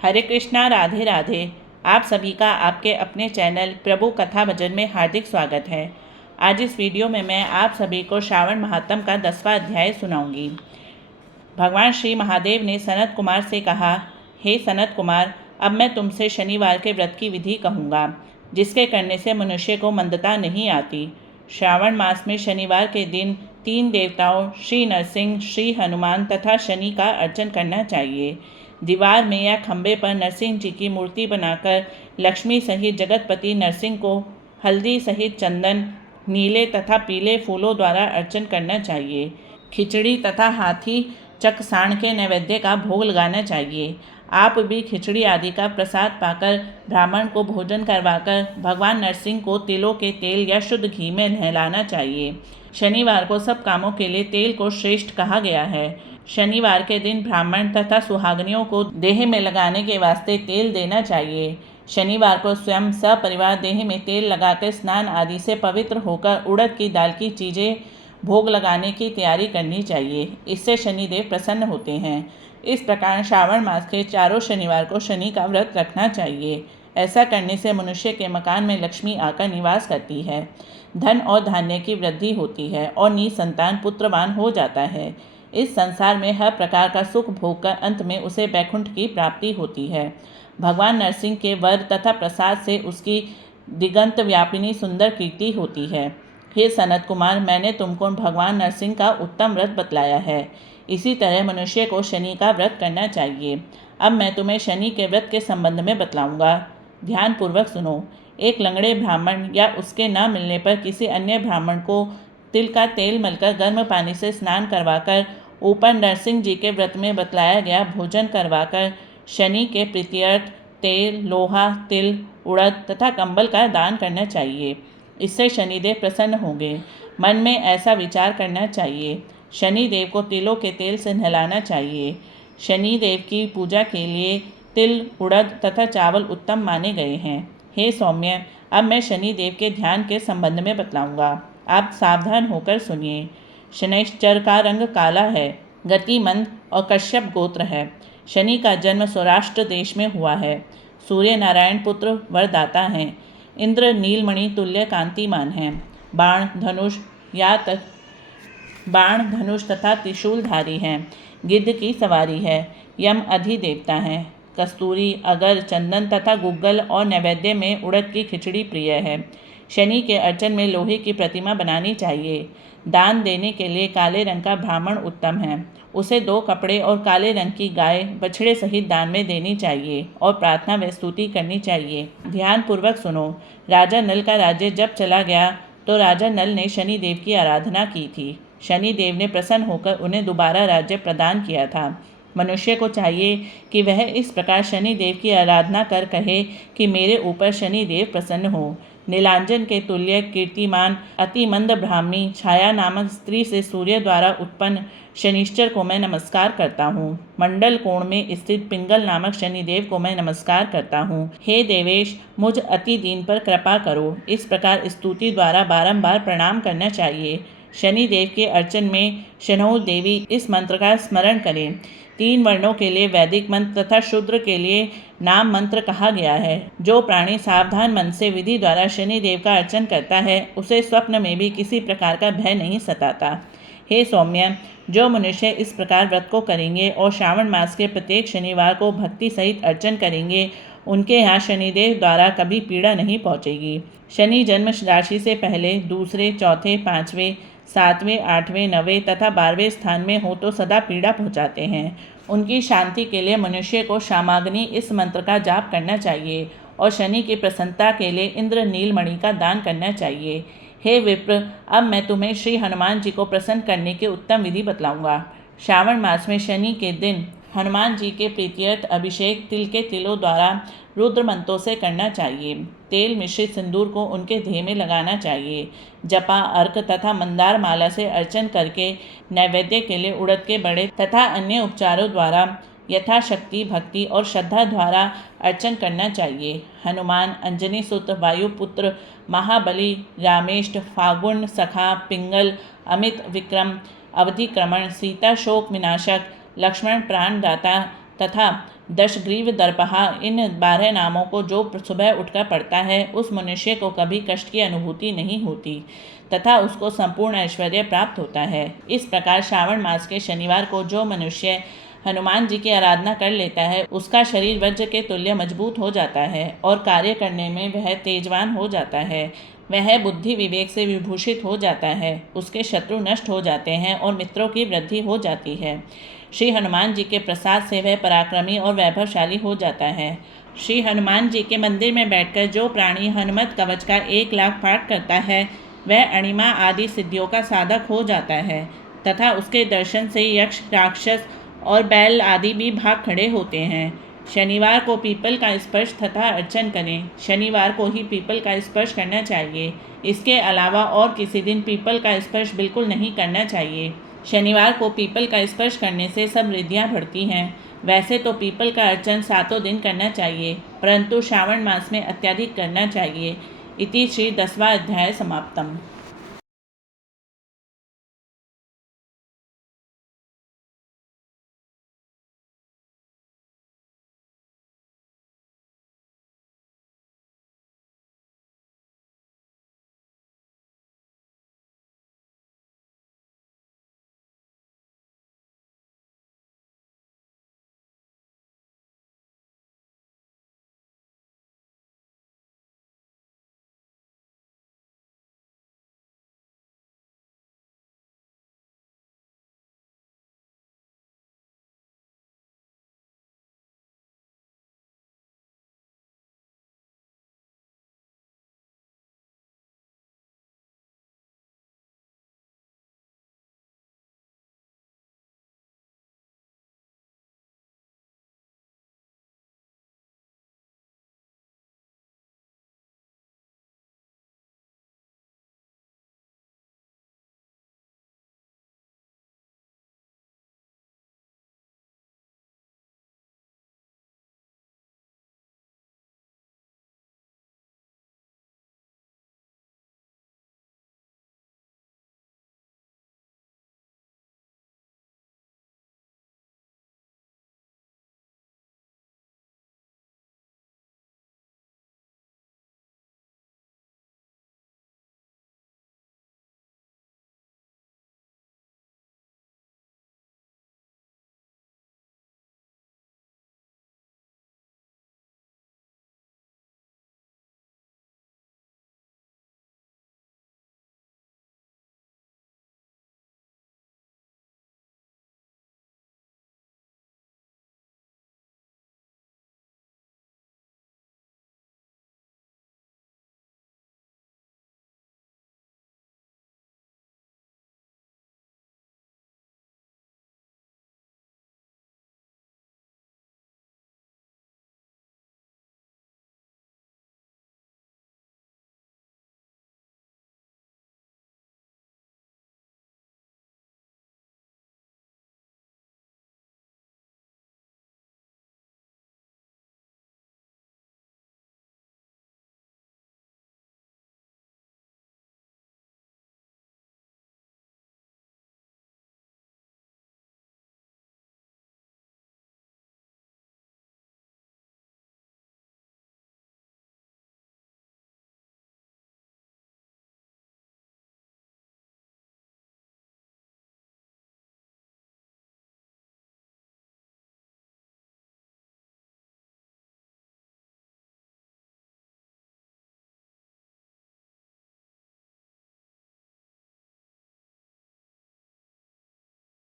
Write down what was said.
हरे कृष्णा, राधे राधे। आप सभी का आपके अपने चैनल प्रभु कथा भजन में हार्दिक स्वागत है। आज इस वीडियो में मैं आप सभी को श्रावण महात्म का 10वां अध्याय सुनाऊंगी। भगवान श्री महादेव ने सनत कुमार से कहा, हे सनत कुमार, अब मैं तुमसे शनिवार के व्रत की विधि कहूँगा, जिसके करने से मनुष्य को मंदता नहीं आती। श्रावण मास में शनिवार के दिन 3 देवताओं श्री नरसिंह, श्री हनुमान तथा शनि का अर्चन करना चाहिए। दीवार में या खंभे पर नरसिंह जी की मूर्ति बनाकर लक्ष्मी सहित जगतपति नरसिंह को हल्दी सहित चंदन, नीले तथा पीले फूलों द्वारा अर्चन करना चाहिए। खिचड़ी तथा हाथी चकसाण के नैवेद्य का भोग लगाना चाहिए। आप भी खिचड़ी आदि का प्रसाद पाकर ब्राह्मण को भोजन करवाकर भगवान नरसिंह को तिलों के तेल या शुद्ध घी में नहलाना चाहिए। शनिवार को सब कामों के लिए तेल को श्रेष्ठ कहा गया है। शनिवार के दिन ब्राह्मण तथा सुहागनियों को देह में लगाने के वास्ते तेल देना चाहिए। शनिवार को स्वयं सपरिवार देह में तेल लगाकर स्नान आदि से पवित्र होकर उड़द की दाल की चीज़ें भोग लगाने की तैयारी करनी चाहिए। इससे शनिदेव प्रसन्न होते हैं। इस प्रकार श्रावण मास के चारों शनिवार को शनि का व्रत रखना चाहिए। ऐसा करने से मनुष्य के मकान में लक्ष्मी आकर निवास करती है, धन और धान्य की वृद्धि होती है और निसंतान पुत्रवान हो जाता है। इस संसार में हर प्रकार का सुख भोग कर अंत में उसे बैकुंठ की प्राप्ति होती है। भगवान नरसिंह के वर तथा प्रसाद से उसकी दिगंत व्यापिनी सुंदर कीर्ति होती है। हे सनत कुमार, मैंने तुमको भगवान नरसिंह का उत्तम व्रत बतलाया है। इसी तरह मनुष्य को शनि का व्रत करना चाहिए। अब मैं तुम्हें शनि के व्रत के संबंध में बतलाऊंगा। ध्यानपूर्वक सुनो। एक लंगड़े ब्राह्मण या उसके न मिलने पर किसी अन्य ब्राह्मण को तिल का तेल मलकर गर्म पानी से स्नान करवाकर ऊपर नरसिंह जी के व्रत में बतलाया गया भोजन करवाकर शनि के प्रीत्यर्थ तेल, लोहा, तिल, उड़द तथा कंबल का दान करना चाहिए। इससे शनिदेव प्रसन्न होंगे। मन में ऐसा विचार करना चाहिए। शनिदेव को तिलों के तेल से नहलाना चाहिए। शनिदेव की पूजा के लिए तिल, उड़द तथा चावल उत्तम माने गए हैं। हे सौम्य, अब मैं शनिदेव के ध्यान के संबंध में बतलाऊंगा। आप सावधान होकर सुनिए। शनैश्चर का रंग काला है, गति मंद और कश्यप गोत्र है। शनि का जन्म सौराष्ट्र देश में हुआ है। सूर्य नारायण पुत्र वरदाता हैं। इंद्र नीलमणि तुल्य कांतिमान हैं। बाण धनुष तथा त्रिशूलधारी हैं। गिद्ध की सवारी है। यम अधिदेवता हैं। कस्तूरी, अगर, चंदन तथा गुग्गल और नैवेद्य में उड़द की खिचड़ी प्रिय है। शनि के अर्चन में लोहे की प्रतिमा बनानी चाहिए। दान देने के लिए काले रंग का ब्राह्मण उत्तम है। उसे 2 कपड़े और काले रंग की गाय बछड़े सहित दान में देनी चाहिए और प्रार्थना व स्तुति करनी चाहिए। ध्यानपूर्वक सुनो। राजा नल का राज्य जब चला गया तो राजा नल ने शनिदेव की आराधना की थी। शनिदेव ने प्रसन्न होकर उन्हें दोबारा राज्य प्रदान किया था। मनुष्य को चाहिए कि वह इस प्रकार शनिदेव की आराधना कर कहे कि मेरे ऊपर शनिदेव प्रसन्न हो। नीलांजन के तुल्य कीर्तिमान अति मंद ब्राह्मी छाया नामक स्त्री से सूर्य द्वारा उत्पन्न शनिश्चर को मैं नमस्कार करता हूँ। मंडल कोण में स्थित पिंगल नामक शनिदेव को मैं नमस्कार करता हूँ। हे देवेश, मुझ अति दीन पर कृपा करो। इस प्रकार स्तुति द्वारा बारंबार प्रणाम करना चाहिए। शनिदेव के अर्चन में शनौ देवी इस मंत्र का स्मरण करें। 3 वर्णों के लिए वैदिक मंत्र तथा शूद्र के लिए नाम मंत्र कहा गया है। जो प्राणी सावधान मन से विधि द्वारा शनिदेव का अर्चन करता है, उसे स्वप्न में भी किसी प्रकार का भय नहीं सताता। हे सौम्य, जो मनुष्य इस प्रकार व्रत को करेंगे और श्रावण मास के प्रत्येक शनिवार को भक्ति सहित अर्चन करेंगे, उनके यहाँ शनिदेव द्वारा कभी पीड़ा नहीं पहुँचेगी। शनि जन्म राशि से पहले दूसरे, चौथे, 5वें, 7वें, 8वें, 9वें तथा 12वें स्थान में हो तो सदा पीड़ा पहुँचाते हैं। उनकी शांति के लिए मनुष्य को शामाग्नि इस मंत्र का जाप करना चाहिए और शनि की प्रसन्नता के लिए इंद्र नीलमणि का दान करना चाहिए। हे विप्र, अब मैं तुम्हें श्री हनुमान जी को प्रसन्न करने की उत्तम विधि बतलाऊंगा। श्रावण मास में शनि के दिन हनुमान जी के प्रीत्यर्थ अभिषेक तिल के तिलों द्वारा रुद्र मंत्रों से करना चाहिए। तेल मिश्रित सिंदूर को उनके देह में लगाना चाहिए। जपा, अर्क तथा मंदार माला से अर्चन करके नैवेद्य के लिए उड़द के बड़े तथा अन्य उपचारों द्वारा यथाशक्ति भक्ति और श्रद्धा द्वारा अर्चन करना चाहिए। हनुमान, अंजनी सुत, वायुपुत्र, महाबली, रामेष्ट, फागुन, सखा, पिंगल, अमित विक्रम, अवधिक्रमण, सीता शोक विनाशक, लक्ष्मण प्राणदाता तथा दशग्रीव दर्पहा, इन 12 नामों को जो सुबह उठकर पढ़ता है उस मनुष्य को कभी कष्ट की अनुभूति नहीं होती तथा उसको संपूर्ण ऐश्वर्य प्राप्त होता है। इस प्रकार श्रावण मास के शनिवार को जो मनुष्य हनुमान जी की आराधना कर लेता है उसका शरीर वज्र के तुल्य मजबूत हो जाता है और कार्य करने में वह तेजवान हो जाता है। वह बुद्धि विवेक से विभूषित हो जाता है, उसके शत्रु नष्ट हो जाते हैं और मित्रों की वृद्धि हो जाती है। श्री हनुमान जी के प्रसाद से वह पराक्रमी और वैभवशाली हो जाता है। श्री हनुमान जी के मंदिर में बैठकर जो प्राणी हनुमत कवच का 1 लाख पाठ करता है वह अणिमा आदि सिद्धियों का साधक हो जाता है तथा उसके दर्शन से यक्ष, राक्षस और बैल आदि भी भाग खड़े होते हैं। शनिवार को पीपल का स्पर्श तथा अर्चन करें। शनिवार को ही पीपल का स्पर्श करना चाहिए, इसके अलावा और किसी दिन पीपल का स्पर्श बिल्कुल नहीं करना चाहिए। शनिवार को पीपल का स्पर्श करने से सब रिद्धियाँ बढ़ती हैं। वैसे तो पीपल का अर्चन 7 दिन करना चाहिए, परंतु श्रावण मास में अत्यधिक करना चाहिए। इति श्री 10वां अध्याय समाप्तम।